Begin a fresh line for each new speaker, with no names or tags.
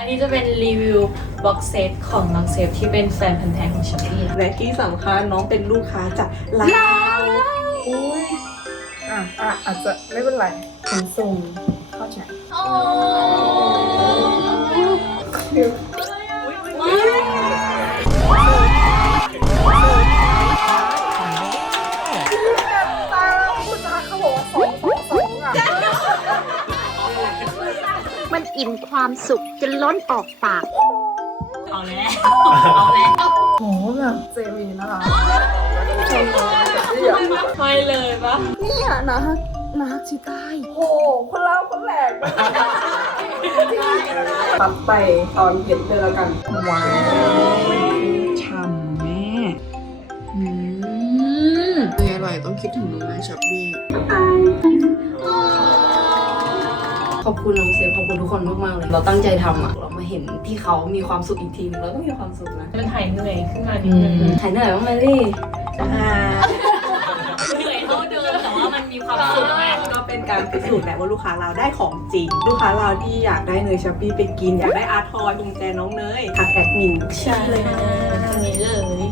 นนี้จะเป็นรีวิวบ็อกเซตของน้องเซฟที่เป็นแฟนพันธุ์แท้ของช้อปปี้
และที่สำคัญน้องเป็นลูกค้าจากลาวอุ้ยอาจจะไม่เป็นไรขนส่งเข้าใจ
มันอิ่มความสุขจนล้นออกปาก
เอาแล้วเอาแล้ว
โหแบบเจมีนะคะ
ไม่เลยปะ
เนี่ยนะชิใต้โหคนเล่าคนแหลกตัดไปตอนเย็นเลยแล้วกันว้าวฉ่ำแม่อร่อยต้องคิดถึงน้องแม่ช็อปปี้
ขอบคุณน้องเซฟขอบคุณทุกคนมากๆเลยเราตั้งใจทำอ่ะเรามาเห็นที่เขามีความสุขอีกทีนึงเราก็มีความสุขนะ
มันหายเหนื่อยขึ้นมานิดนึง
หายเหนื่อยบ้างไหมลี่
เหนื่อยเท่าเดิมแต่ว่ามันมีความสุขไง
ก็เป็นการพิสูจน์แหละว่าลูกค้าเราได้ของจริง ลูกค้าเราที่อยากได้เนยช้อปปี้ไปกิน อยากได้อาร์ทอยกุญแจน้องเนยทักแอดมิน
ใช่เลยคนนี้เลย